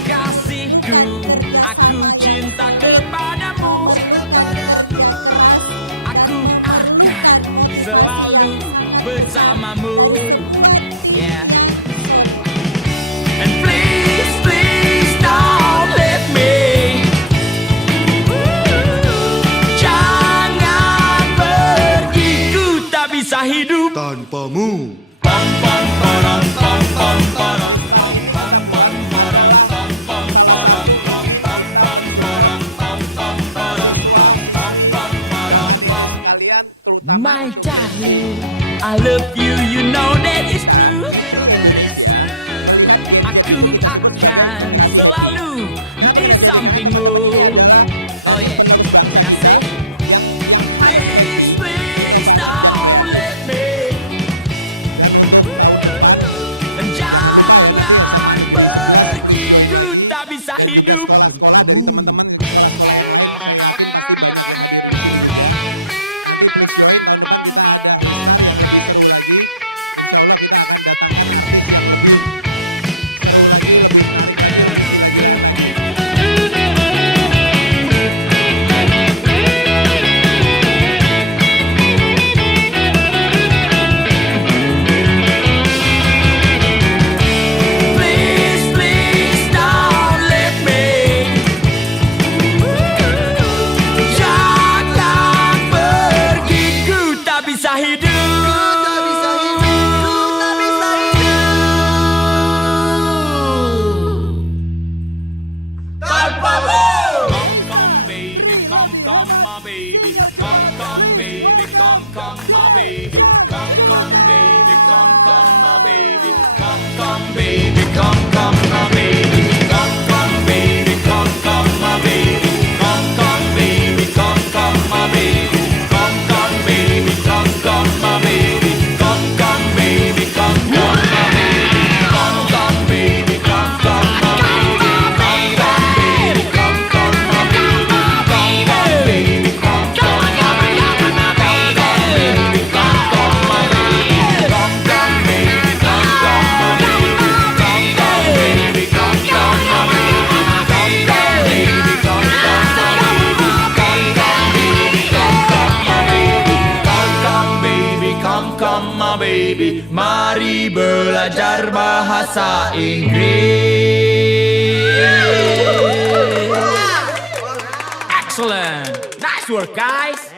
Kasihku, aku cinta kepadamu. Aku akan selalu bersamamu. Yeah. And please, please don't let me. Jangan pergi, ku tak bisa hidup tanpamu. Pam pam param pam pam param. My darling, I love you, you know that it's true. Aku akan selalu di sampingmu. Oh yeah, and I say, please, please don't let me. Jangan pergi, ku tak bisa hidup tanpamu. Mari belajar bahasa Inggris. Excellent. Nice work, guys.